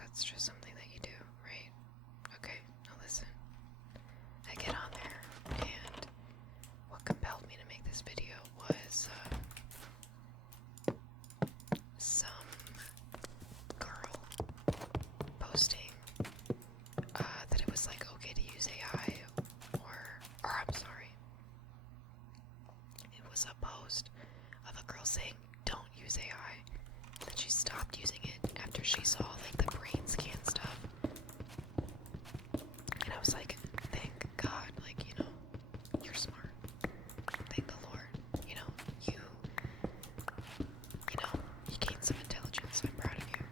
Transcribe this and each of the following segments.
that's just something that you do, right? Okay, now listen. I get on there, and what compelled me to make this video was some girl posting that it was like okay to use AI, or I'm sorry, it was a post of a girl saying don't use AI, and then she stopped using it after she saw like the brain scan stuff. And I was like, thank God, like, you know, you're smart. Thank the Lord. You know, you gained some intelligence. I'm proud of you.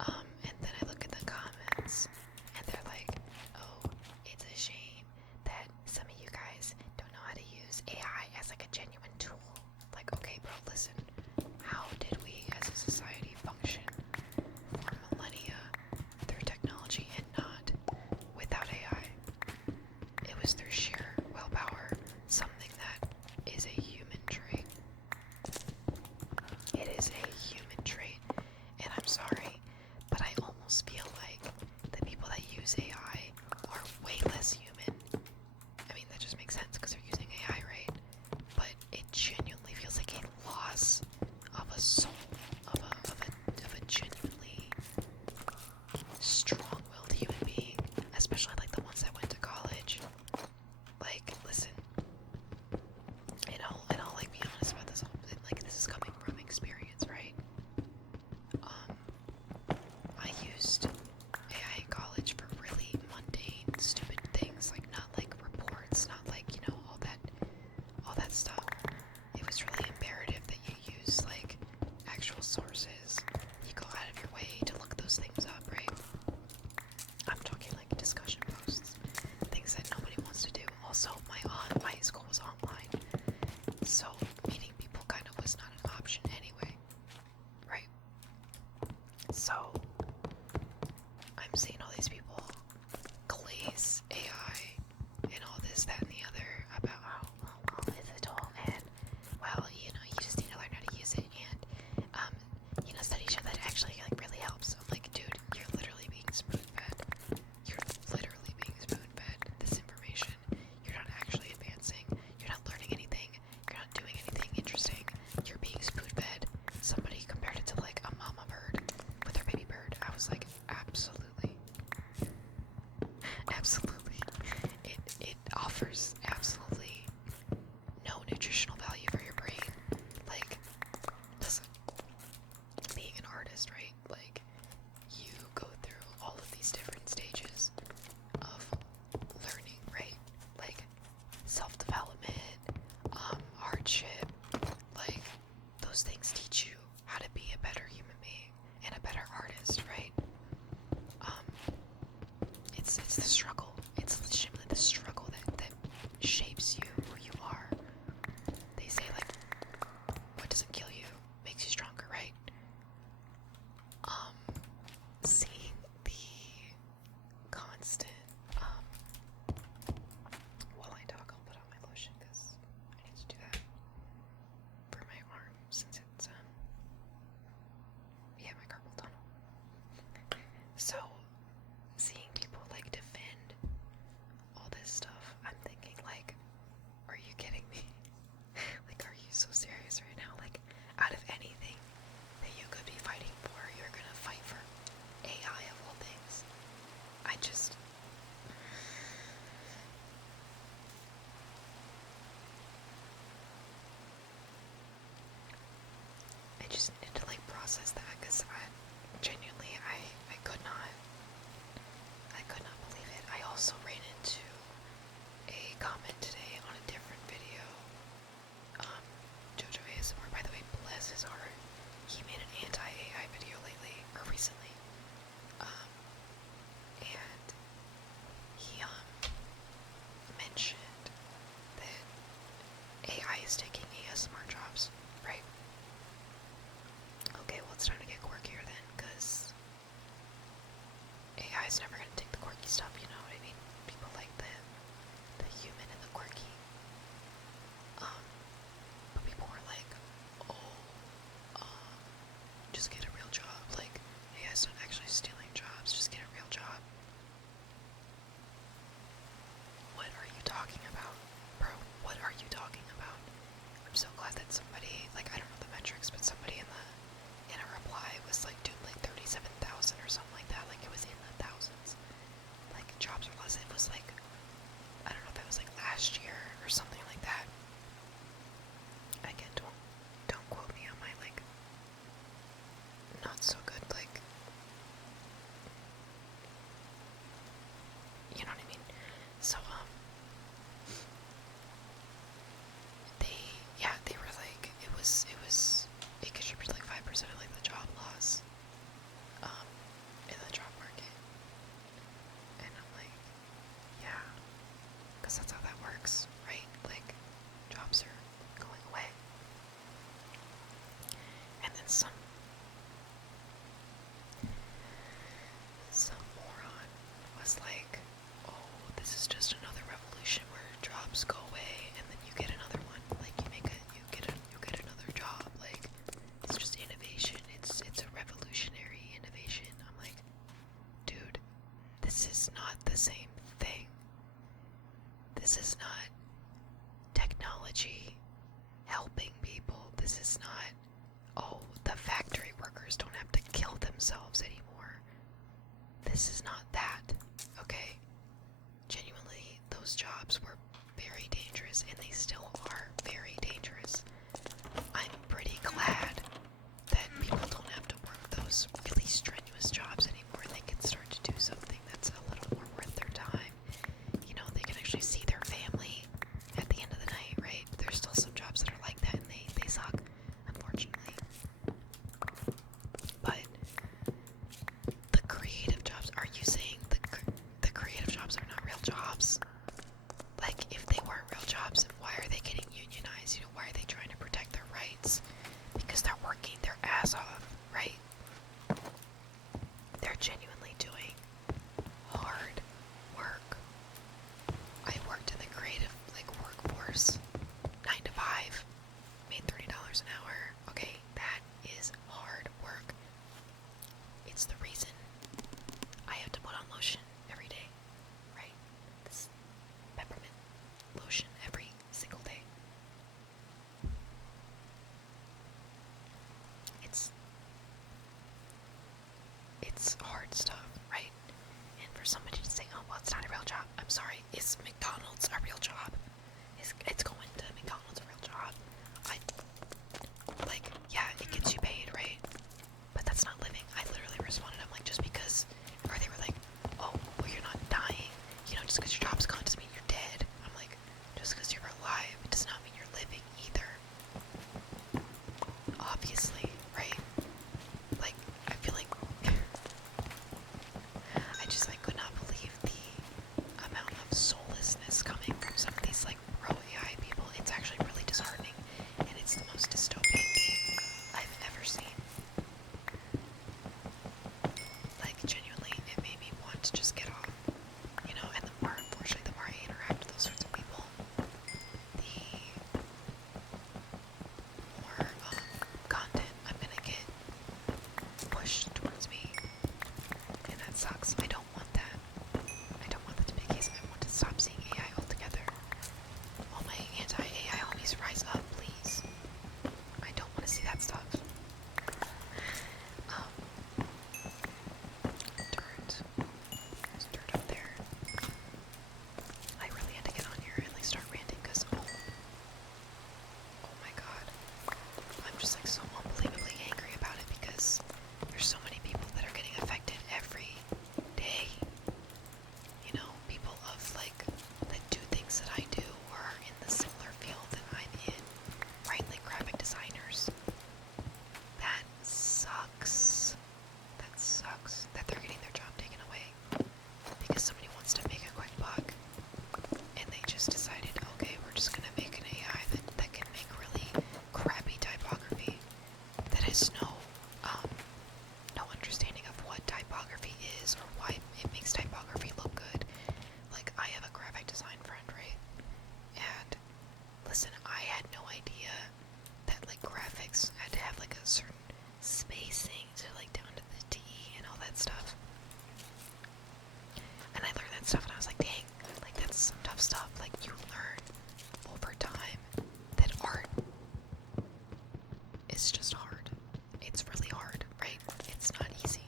And then I look at the comments and they're like, oh, it's a shame that some of you guys don't know how to use AI as like a genuine tool. Like, okay, bro, listen. How did we as a society function for millennia through technology and not without AI? It was through sheer willpower, something that is a human trait. It is a human trait, and I'm sorry, but I almost feel like the people that use AI are way less human. I mean, that just makes sense because they're using AI, right? But it genuinely feels like a loss of a soul, of a genuinely strong-willed human being, especially like the ones that went to college. Like, listen, and I'll like be honest about this. Like, this is coming from experience, right? I used AI in college for really mundane, stupid things, like not like reports, not like, you know, all that stuff. It was really imperative that you use like actual sources. You go out of your way to look those things up, right? I'm talking like discussion posts, things that nobody wants to do. Also, my school was online, so meeting people kind of was not an option anyway, right? So I'm seeing all these people glaze AI and all this, that, and the other about how well it's a tool, and well, you know, you just need to learn how to use it, and you know, studies show that actually like really helps. I'm like, dude, you're literally being spoon-fed. You're literally being spoon-fed this information. You're not actually advancing. You're not learning anything. You're not doing anything interesting. You're being spoon-fed. Somebody compared it to like a mama bird with her baby bird. I was like, absolutely. Absolutely. It offers absolutely no nutritional value for your brain. Like, listen, being an artist, right? Like, you go through all of these different stages of learning, right? Like, self-development, hardship, like, those things teach you how to be a better human being and a better artist, right? It's the struggle. It's legitimately the struggle that shapes you, who you are. They say, like, what doesn't kill you makes you stronger, right? Seeing the constant, while I talk, I'll put on my lotion because I need to do that for my arm since it's, yeah, my carpal tunnel. So, seeing people, like, defend all this stuff, I'm thinking, like, are you kidding me? Like, are you so serious right now? Like, out of anything that you could be fighting for, you're gonna fight for AI of all things. I just needed to like process that because genuinely I could not believe it. I also ran into a comment today on a different video. Jojo ASMR, by the way, bless his heart. He made an anti-AI video lately, or recently. And he mentioned that AI is taking ASMR jobs, right? Okay, well, it's time to get quirkier then, because AI is never going to take the quirky stuff, you know what I mean? People like the human and the quirky. But people were like, oh, just get a real job. Like, AI's not actually stealing jobs. the same thing. This is not technology helping people. This is not, oh, the factory workers don't have to kill themselves anymore. This is not that, okay? Genuinely, those jobs were very dangerous, and they still are very dangerous. I'm pretty glad that people don't have to work those really strenuous jobs anymore, and they can start to do something that's a little more worth their time. You know, they can actually see their family at the end of the night, right? There's still some jobs that are like that, and they suck, unfortunately. But the creative jobs, are you saying the creative jobs are not real jobs? Like, if they weren't real jobs, why are they getting unionized? You know, why are they trying to protect their rights? Because they're working their ass off, right? They're genuinely doing hard work. I worked in the creative, like, workforce, 9 to 5, made $30 an hour. Okay, that is hard work. It's the reason I have to put on lotion every day, right? This peppermint lotion every single day. It's hard stuff, right? And for somebody to say, oh, well, it's not a real job. I'm sorry, is McDonald's a real job? It's going to McDonald's a real job? Yeah, it gets you paid, right? But that's not living. I literally responded, I'm like, just because, or they were like, oh, well, you're not dying. You know, just because your job's gone doesn't mean you're dead. I'm like, just because you're alive, it does not mean you're living either. Obviously, right? Like, I feel like I could not believe the amount of soullessness coming from some of these, like, pro-AI people. It's actually really disheartening, and it's the most dystopian thing I've ever seen. Like, genuinely, it made me want to just get off, you know, and the more, unfortunately, the more I interact with those sorts of people, the more, content I'm gonna get pushed towards me, and that sucks. I don't want that. I don't want that to be the case. I want to stop seeing AI altogether. All my anti-AI homies, rise up, please. I don't want to see that stuff. Dirt. There's dirt up there. I really had to get on here and like start ranting because, oh my god. I'm just like so unbelievably angry about it because there's so many people that are getting affected every day. You know, people of like, that do things that I do or are in the similar field that I'm in, right? Like graphic designers. That sucks. That sucks that they're getting their job taken away because somebody wants to make a quick buck and they just decided, okay, we're just gonna make an AI that can make really crappy typography that has no understanding of what typography is or why it makes typography look good. Like, I have a graphic design friend, right? And listen, I had no idea that like graphics had to have like a certain spacing to like down to the T and all that stuff. And I learned that stuff and I was like, dang, like that's some tough stuff. Like, you learn over time that art is just hard. It's really hard, right? It's not easy.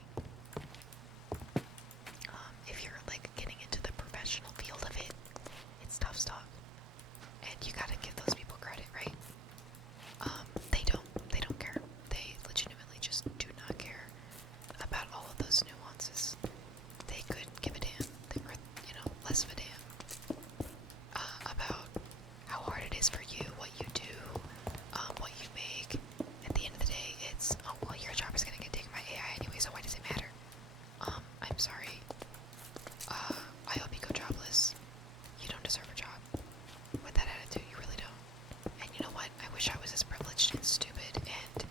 If you're like getting into the professional field of it, it's tough stuff. And you gotta give those people credit, right? They don't care. They legitimately just do not care about all of those nuances. They could give a damn. They were, you know, less of a damn about how hard it is for you, what you do, what you make. At the end of the day, it's, oh, well, your job is gonna get taken by AI anyway, so why does it matter? I'm sorry. I hope you go jobless. You don't deserve a job. With that attitude, you really don't. And you know what? I wish I was as privileged and stupid and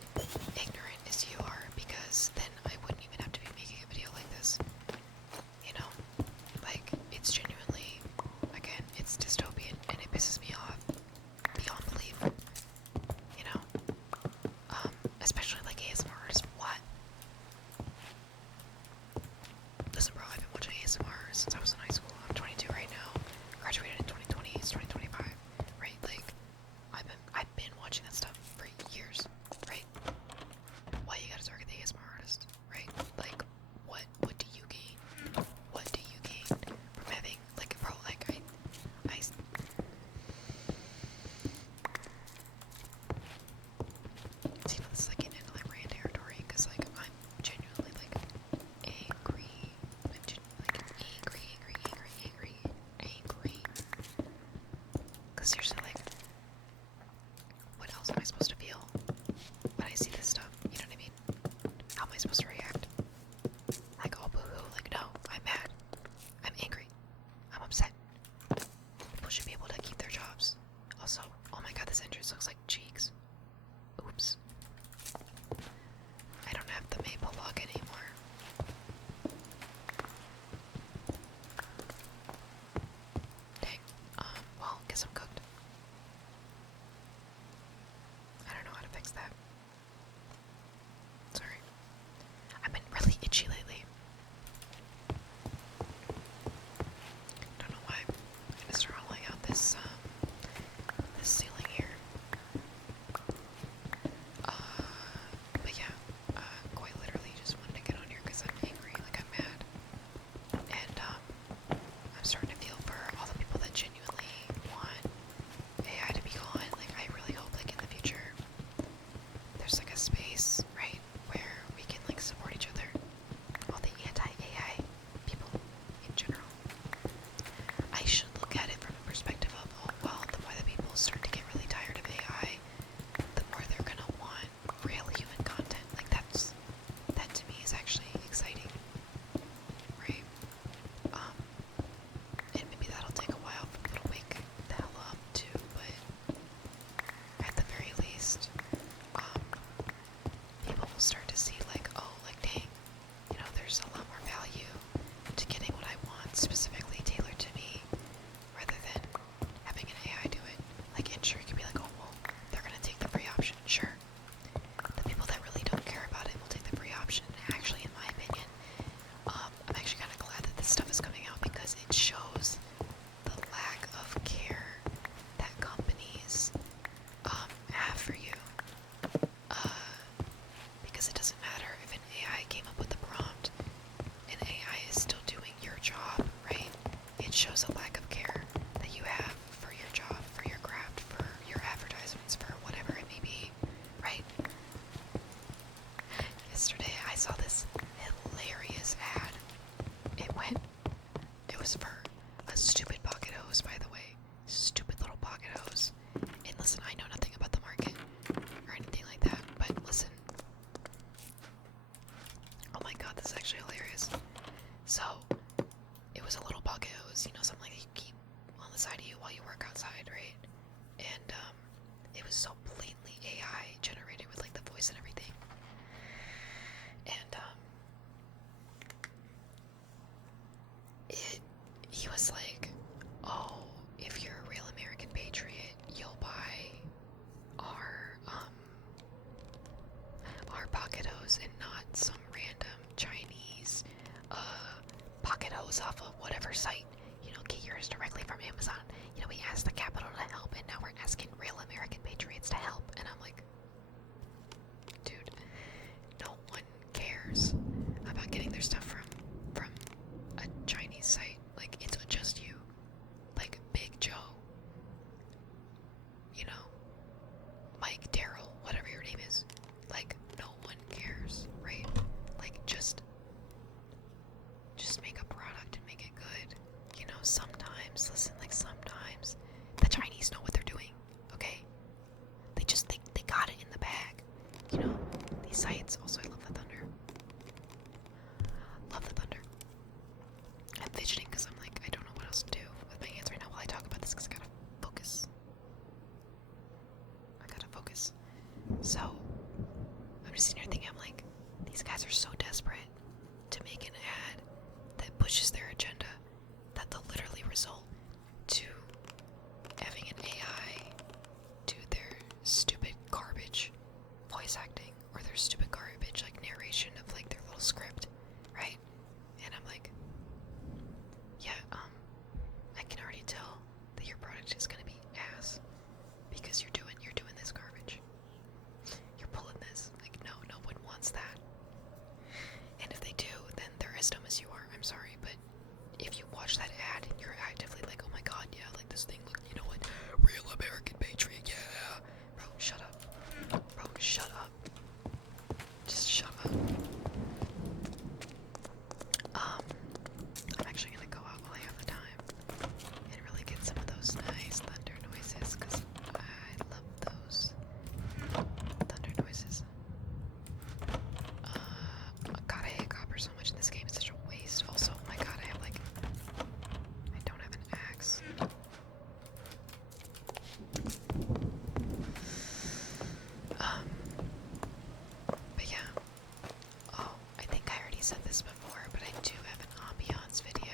ignorant as you are, because then I wouldn't even have to be making a video like this. You know? Like, it's genuinely, again, it's dystopian, and it pisses me off beyond belief. You know? Especially like ASMR artists. What? Listen, bro, I've been watching ASMR since I was in high school. there's a lot more value to getting what I want specifically tailored to me rather than having an AI do it. Like, and sure, you could be like, oh, well, they're gonna take the free option. Sure. The people that really don't care about it will take the free option. Actually, in my opinion, I'm actually kind of glad that this stuff is coming out because it shows the lack of care that companies have for you. Because it doesn't matter if an AI came up with the prompt, an AI is still doing your job, right? It shows a lack of care that you have for your job, for your craft, for your advertisements, for whatever it may be, right? Yesterday I saw this hilarious ad. It was for a stupid pocket hose, by the way. Stupid little pocket hose. And listen, I know nothing about the market or anything like that, but listen. Oh my god, this is actually hilarious. So, it was a little pocket hose, you know, something like you keep on the side of you while you work outside, right? And, it was so blatantly AI generated with, like, the voice and everything. And, he was like, oh, if you're a real American patriot, you'll buy our pocket hose and not some random Chinese pocket hose off of whatever site. You know, get yours directly from Amazon. You know, we asked the Capitol to help, and now we're asking real American patriots to help. And I'm like, dude, no one cares about getting their stuff from a Chinese site. Like, it's just you. Like, Big Joe. You know, Mike, Daryl, whatever your name is. Like, no one cares, right? Like, just make a product and make it good. You know, sometimes, listen, like, sometimes the Chinese know what they're doing, okay? They got it in the bag. You know, these sites. Also, I love the thunder. Love the thunder. I'm fidgeting because I'm like, I don't know what else to do with my hands right now while I talk about this because I gotta focus. So, I'm just sitting here thinking, I'm like, these guys are so desperate to make an ad that pushes their agenda that they'll literally result to having an AI do their stupid garbage voice acting or their stupid garbage like narration of like their little script, right? And I'm like, yeah, I can already tell that your product is gonna be ass because you're doing this garbage. You're pulling this. Like, no one wants that. And if they do, then they're as dumb as you are. I'm sorry, but if you watch that ad and you're actively like, oh my god, yeah, like this thing look, you know what? Real American patriot, yeah. Bro, shut up. Bro, shut up. Just shut up. I'm actually gonna go out while I have the time and really get some of those nice thunder noises because I love those thunder noises. God, I hate copper so much in this game. It's such a waste. Also, oh my god, I don't have an axe. But yeah. Oh, I think I already said this before, but I do have an ambiance video.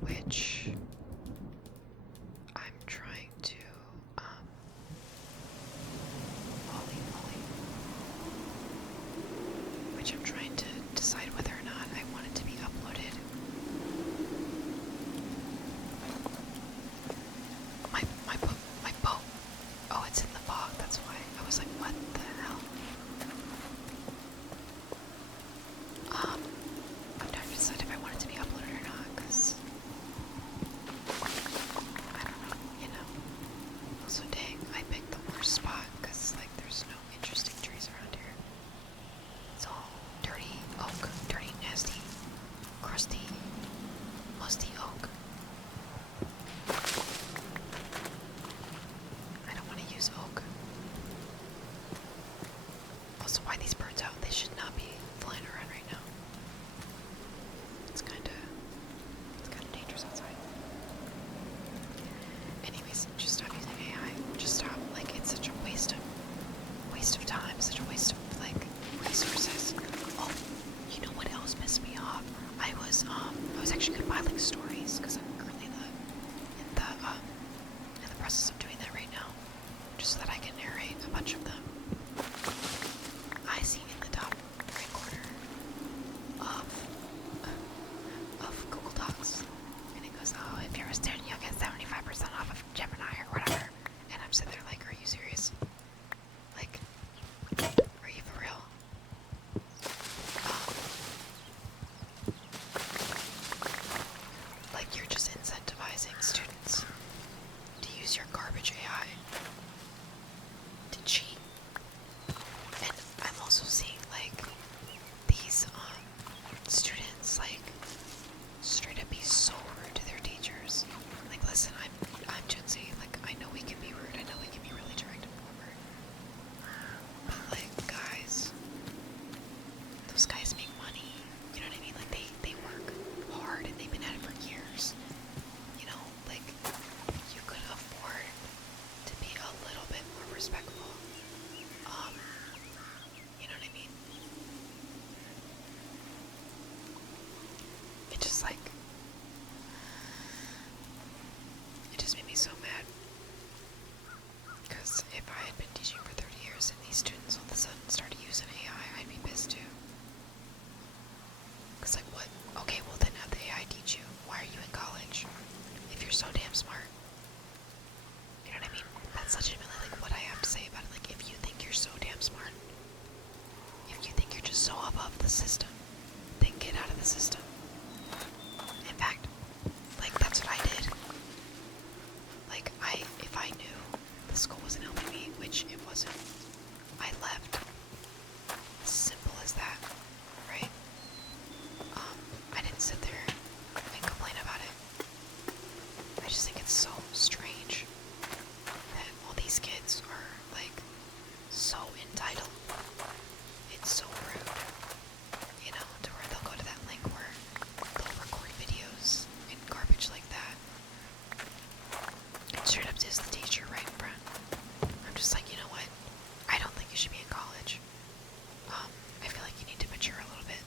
Which I'm trying to, holy moly. Which I'm trying to decide whether or not I want it to be uploaded. My boat. Oh, it's in the bog, that's why. I was like, what the hell? I'm trying to decide if I want it to be uploaded or not, because I don't know, you know. Also, dang, I picked the worst spot, because, like, there's no interesting trees around here. It's all dirty just like, it just made me so mad. Because if I had been teaching for 30 years and these students all of a sudden started using AI, I'd be pissed too. Because like, what? Okay, well then have the AI teach you. Why are you in college? If you're so damn smart. You know what I mean? That's legitimately like what I have to say about it. Like, if you think you're so damn smart, if you think you're just so above the system, then get out of the system. In fact, like, that's what I did. Like, if I knew the school wasn't helping me, which it wasn't, I left. Simple as that, right? I didn't sit there and complain about it. I just think it's so strange that all these kids are, like, so entitled. It's so rude, you know, to where they'll go to that link where they'll record videos and garbage like that. And straight up diss the teacher right in front. I'm just like, you know what? I don't think you should be in college. I feel like you need to mature a little bit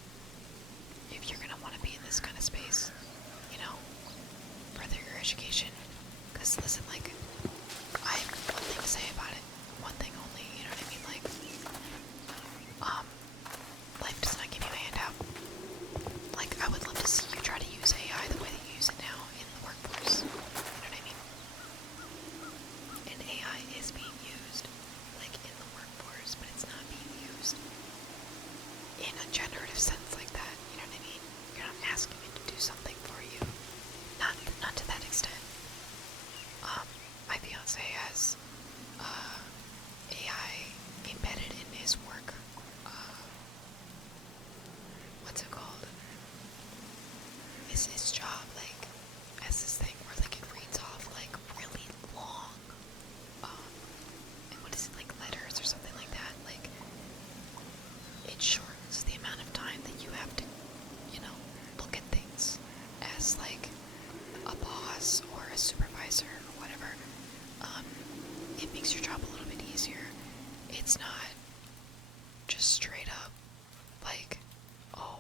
if you're gonna want to be in this kind of space, you know, further your education. Because listen, like, I have one thing to say about it, one thing only, you know what I mean? Like, life does not give you a handout. Like, I would love to see you try to use AI the way that you use it now in the workforce. You know what I mean? And AI is being used, like, in the workforce, but it's not being used in a generative sense like that. You know what I mean? You're not asking it to do something for you. Not to that extent. My fiance has AI embedded in his work. What's it called? Is his job like as this thing where like it reads off like really long, and what is it, like letters or something like that? Like, it shortens the amount of time that you have to, you know, look at things as like a boss or a supervisor or whatever. It makes your job a little bit easier. It's not just straight up like, oh,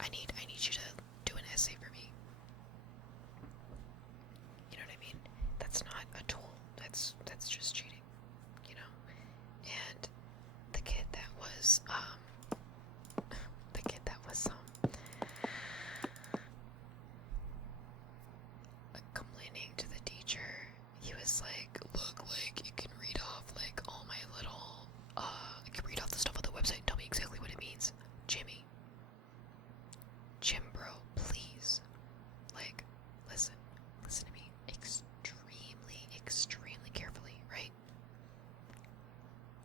I need you to do an essay for me. You know what I mean? That's not a tool. That's just cheating, you know? And the kid that was complaining to the teacher, he was like, look, like, you can read off like all my little I can read off the stuff on the website and tell me exactly what it means. Jim bro, please, like, listen to me extremely carefully, right?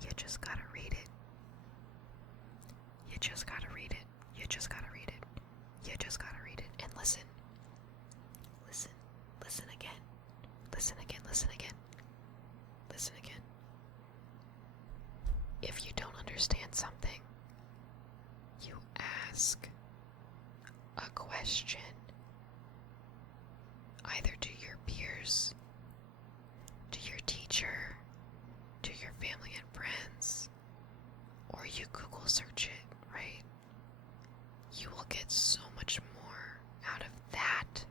You just gotta read it. You just gotta read it. You just gotta read it. You just gotta read it. And listen again. Listen again. If you don't understand something, you ask a question either to your peers, to your teacher, to your family and friends, or you Google search it, right? You will get so much more out of that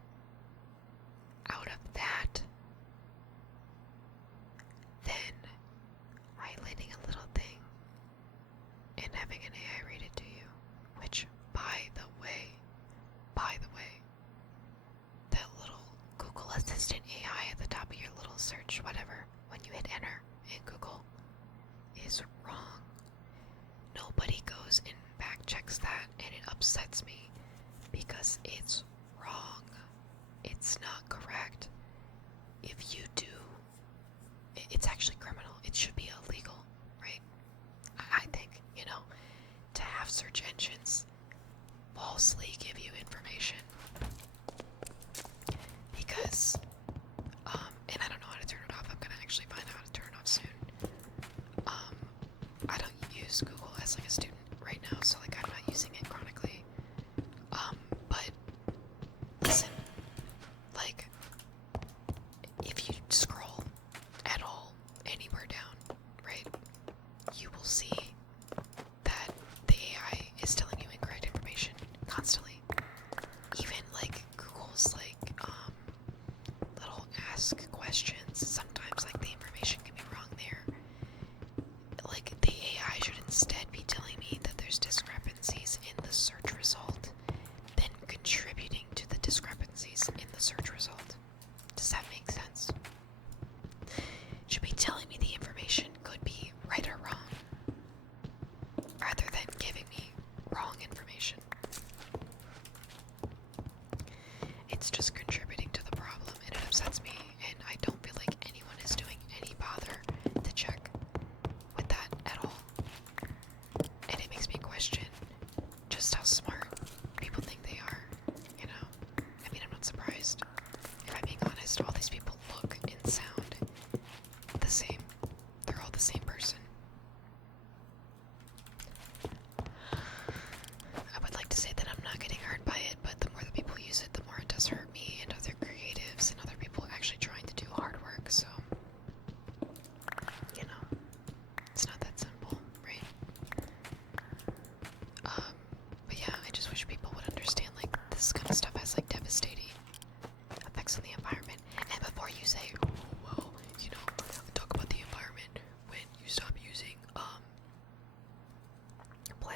than highlighting a little thing and having an AI read it to you. Which, by the way, that little Google Assistant AI at the top of your little search, whatever, when you hit enter in Google, is wrong. Nobody goes and back checks that, and it upsets me because it's wrong. It's not correct. If you do, it's actually criminal. It should be illegal, right? I think, you know, to have search engines falsely give you information. Because, and I don't know how to turn it off. I'm gonna actually find out how to turn it off soon. I don't use Google as like a student right now, so like I'm not using it chronically. But listen, like, if you scroll at all anywhere down, right, you will see that the AI is telling you incorrect information constantly.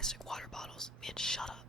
plastic water bottles. Man, shut up.